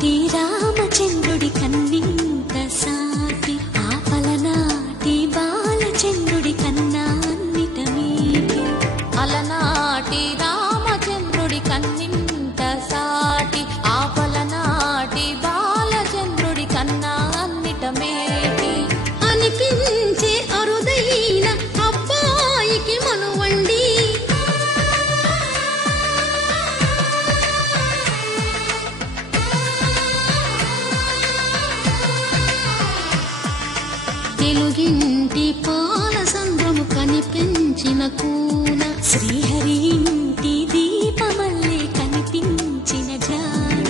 అలనాటి రామచంద్రుడి కన్నింత సాటి ఆపలనాటి బాలచంద్రుడి కన్నా అన్నిట మీటి అలనాటి రామచంద్రుడి కన్నింత సాటి ఆపలనాటి బాలచంద్రుడి కన్నా అన్నిట మేటి అనిపించే అరుదైన అబ్బాయికి మనువండి తెలుగింటి పాల సంద్రము కనిపించిన కూన శ్రీహరి ఇంటి దీపమల్లే కనిపించిన జాన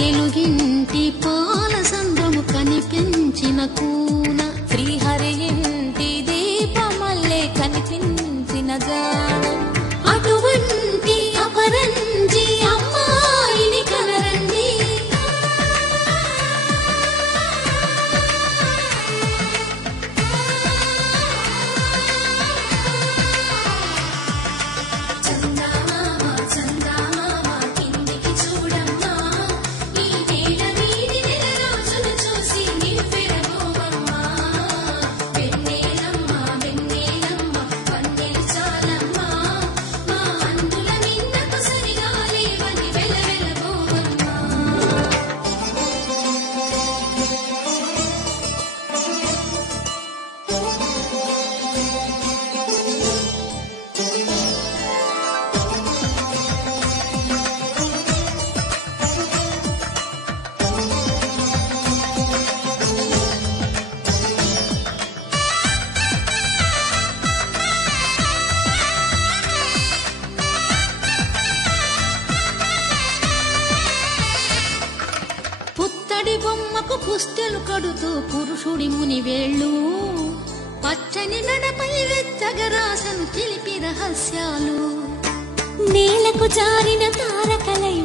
తెలుగింటి పాల సంద్రము కనిపించిన కూన శ్రీహరి ఇంటి దీపమల్లే కనిపించిన జాన అటువంటి అపరంజి అమ్మాయిని కనరండి పుత్తడి బొమ్మకు పుస్తెలు కడుతూ పురుషుడి ముని వేళ్ళు పచ్చని నడపై వెచ్చగరాసను చిలిపి రహస్యాలు నేలకు జారిన తారకలై